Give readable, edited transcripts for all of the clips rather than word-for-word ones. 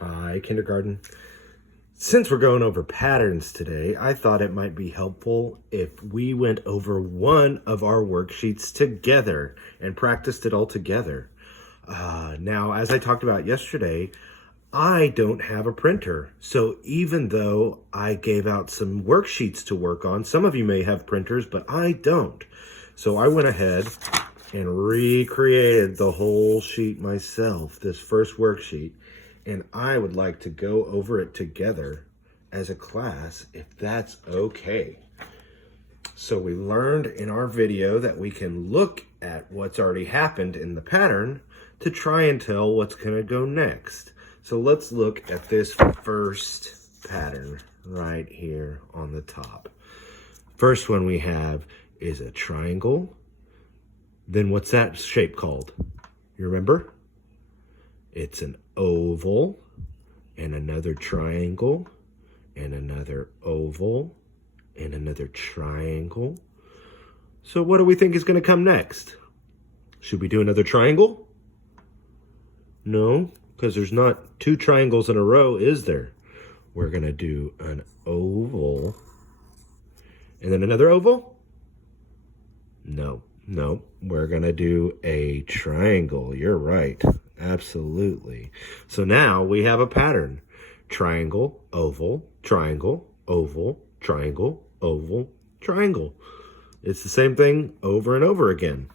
Hi, kindergarten. Since we're going over patterns today, I thought it might be helpful if we went over one of our worksheets together and practiced it all together. Now, as I talked about yesterday, I don't have a printer. So even though I gave out some worksheets to work on, some of you may have printers, but I don't. So I went ahead and recreated the whole sheet myself, this first worksheet. And I would like to go over it together as a class, if that's okay. So we learned in our video that we can look at what's already happened in the pattern to try and tell what's gonna go next. So let's look at this first pattern right here on the top. First one we have is a triangle. Then what's that shape called? You remember? It's an oval, and another triangle, and another oval, and another triangle. So what do we think is going to come next? Should we do another triangle? No, because there's not two triangles in a row, is there? We're going to do an oval, and then another oval? No, we're going to do a triangle. You're right. Absolutely. So now we have a pattern. Triangle, oval, triangle, oval, triangle, oval, triangle. It's the same thing over and over again.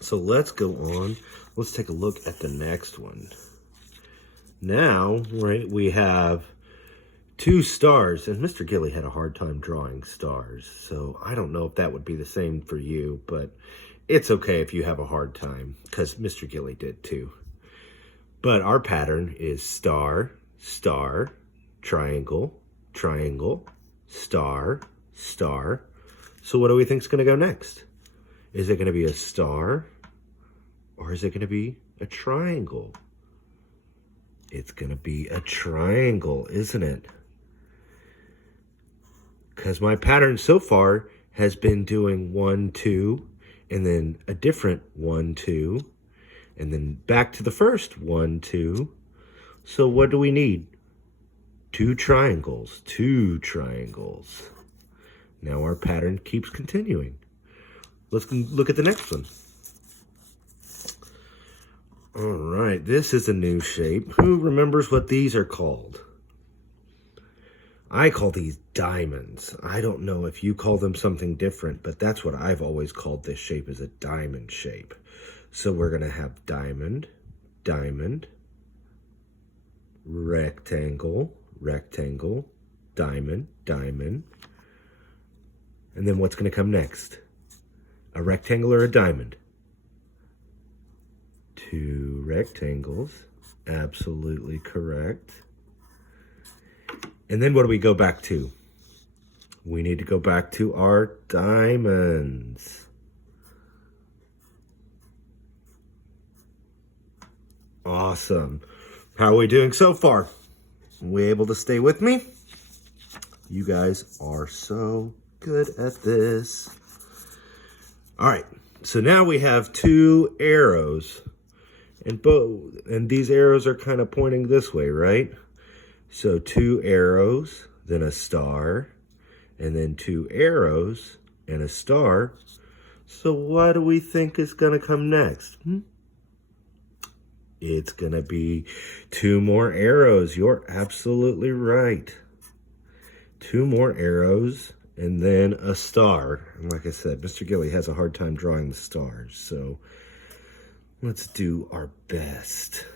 So let's go on. Let's take a look at the next one. Now, right, we have two stars, and Mr. Gilly had a hard time drawing stars, so I don't know if that would be the same for you, but it's okay if you have a hard time, because Mr. Gilly did too. But our pattern is star, star, triangle, triangle, star, star. So what do we think is going to go next? Is it going to be a star, or is it going to be a triangle? It's going to be a triangle, isn't it? Because my pattern so far has been doing 1, 2, and then a different 1, 2, and then back to the first 1, 2. So what do we need? Two triangles. Now our pattern keeps continuing. Let's look at the next one. All right, this is a new shape. Who remembers what these are called? I call these diamonds. I don't know if you call them something different, but that's what I've always called this shape, is a diamond shape. So we're going to have diamond, diamond, rectangle, rectangle, diamond, diamond. And then what's going to come next? A rectangle or a diamond? Two rectangles. Absolutely correct. And then what do we go back to? We need to go back to our diamonds. Awesome. How are we doing so far? Are we able to stay with me? You guys are so good at this. All right, so now we have two arrows, and these arrows are kind of pointing this way, right? So two arrows, then a star, and then two arrows and a star. So what do we think is going to come next? It's going to be two more arrows. You're absolutely right. Two more arrows and then a star. And like I said, Mr. Gilly has a hard time drawing the stars, so let's do our best.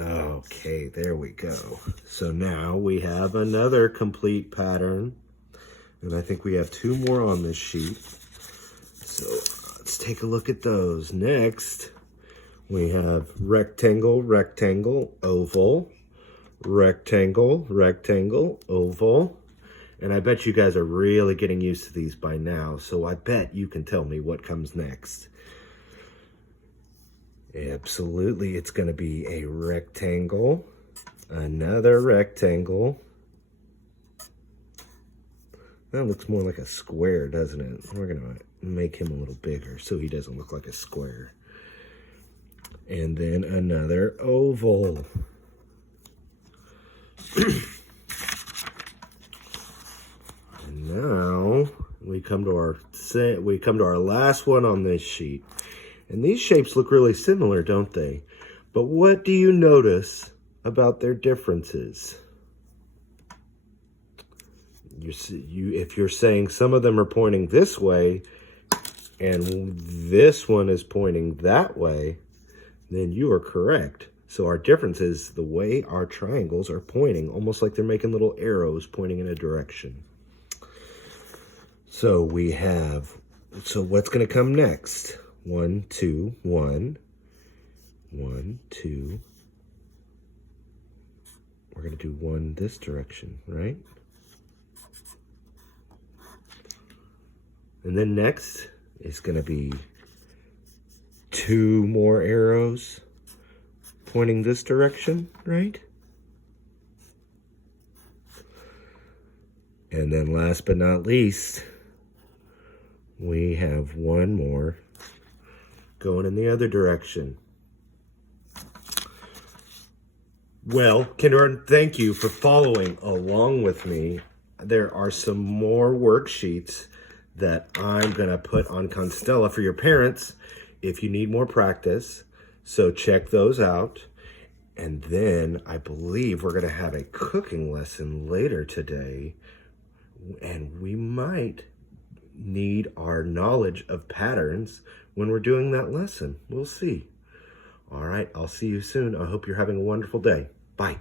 Okay, there we go. So now we have another complete pattern, and I think we have two more on this sheet. So let's take a look at those. Next, we have rectangle, rectangle, oval, rectangle, rectangle, oval. And I bet you guys are really getting used to these by now, so I bet you can tell me what comes next. Absolutely, it's going to be a rectangle, another rectangle. That looks more like a square, doesn't it? We're going to make him a little bigger so he doesn't look like a square. And then another oval. And now we come to our last one on this sheet. And these shapes look really similar, don't they? But what do you notice about their differences? If you're saying some of them are pointing this way and this one is pointing that way, then you are correct. So our difference is the way our triangles are pointing, almost like they're making little arrows pointing in a direction. So what's going to come next? 1, 2, 1, 1, 2. We're going to do 1 this direction, right? And then next is going to be 2 more arrows pointing this direction, right? And then last but not least, we have 1 more going in the other direction. Well, kindergarten, thank you for following along with me. There are some more worksheets that I'm going to put on Constella for your parents if you need more practice. So check those out. And then I believe we're going to have a cooking lesson later today. And we might need our knowledge of patterns when we're doing that lesson. We'll see. All right, I'll see you soon. I hope you're having a wonderful day. Bye.